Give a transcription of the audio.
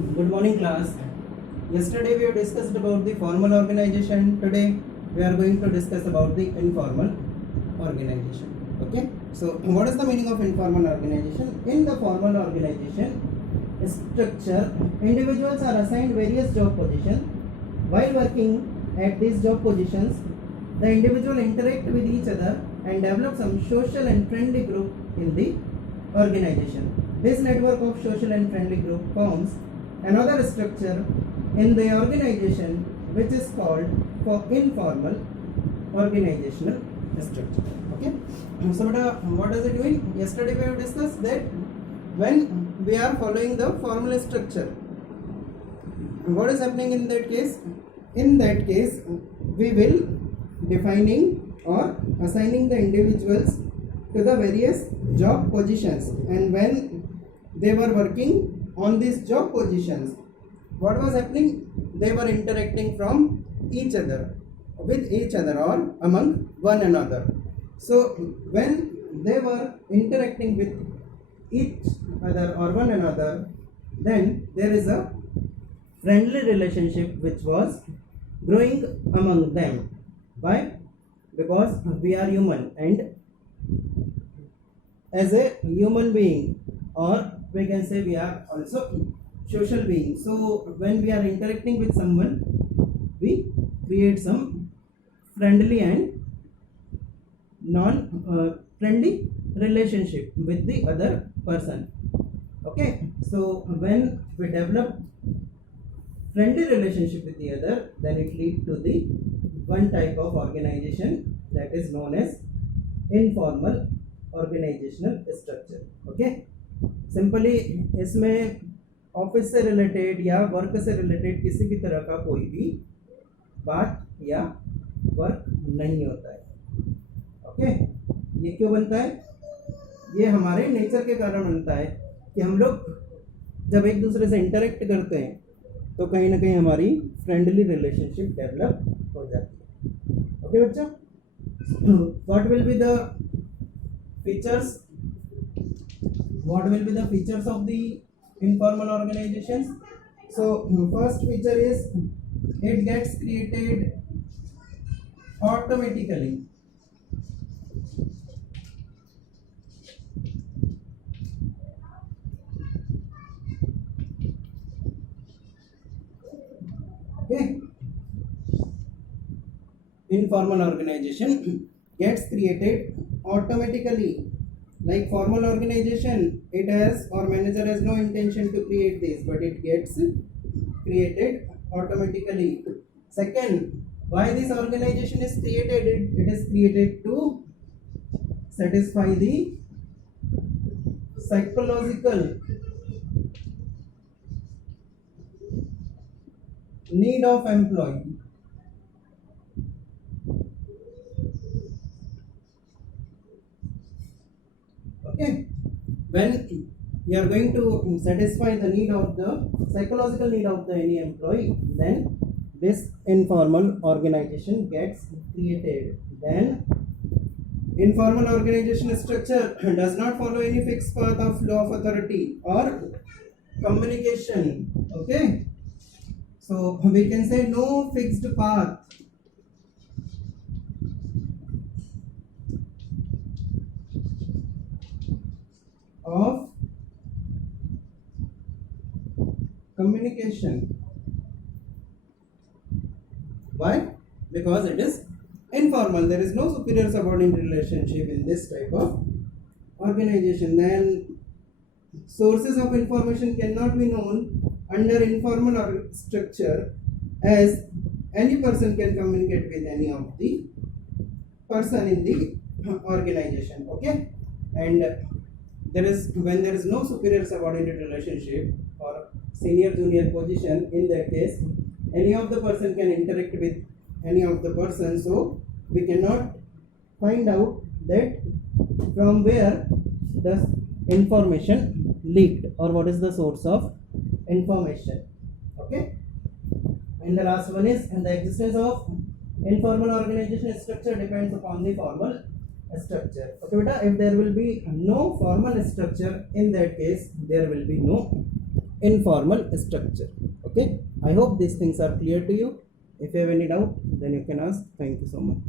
Good morning, class. Yesterday we have discussed about the formal organization. Today we are going to discuss about the informal organization. Okay. So, what is the meaning of informal organization? In the formal organization structure, individuals are assigned various job positions. While working at these job positions, the individual interact with each other and develop some social and friendly group in the organization. This network of social and friendly group forms another structure in the organization which is called for informal organizational structure. Okay. So what does it mean? Yesterday we have discussed that when we are following the formal structure, what is happening in that case? In that case, we will defining or assigning the individuals to the various job positions, and when they were working on these job positions, what was happening? They were interacting from each other, with each other or among one another. So when they were interacting with each other or one another, then there is a friendly relationship which was growing among them. Why? Because we are human, and as a human being, or we can say we are also social beings. So when we are interacting with someone, we create some friendly and non-friendly relationship with the other person. Okay, so when we develop friendly relationship with the other, then it leads to the one type of organization that is known as informal organizational structure. Okay, simply इसमें office से related या work से related किसी भी तरह का कोई भी बात या वर्क नहीं होता है. ओके, ये क्यों बनता है? ये हमारे नेचर के कारण बनता है कि हम लोग जब एक दूसरे से इंटरेक्ट करते हैं तो कहीं ना कहीं हमारी फ्रेंडली रिलेशनशिप डेवलप हो जाती है. ओके बच्चों, what will be the features? What will be the features of the informal organizations? So first feature is it gets created automatically. Okay, informal organization gets created automatically. Like formal organization, it has or manager has no intention to create this, but it gets created automatically. Second, why this organization is created? It is created to satisfy the psychological need of employee. Okay, when we are going to satisfy the need of the psychological need of the any employee, then this informal organization gets created. Then informal organization structure does not follow any fixed path of law of authority or communication. Okay, so we can say no fixed path of communication. Why? Because it is informal. There is no superior subordinate relationship in this type of organization. Then sources of information cannot be known under informal structure, as any person can communicate with any of the person in the organization. Okay, and there is when there is no superior subordinate relationship or senior junior position, in that case any of the person can interact with any of the person, so we cannot find out that from where the information leaked or what is the source of information. Okay, and the last one is, and the existence of informal organization structure depends upon the formal structure. Okay beta, if there will be no formal structure, in that case there will be no informal structure. Okay, I hope these things are clear to you. If you have any doubt, then you can ask. Thank you so much.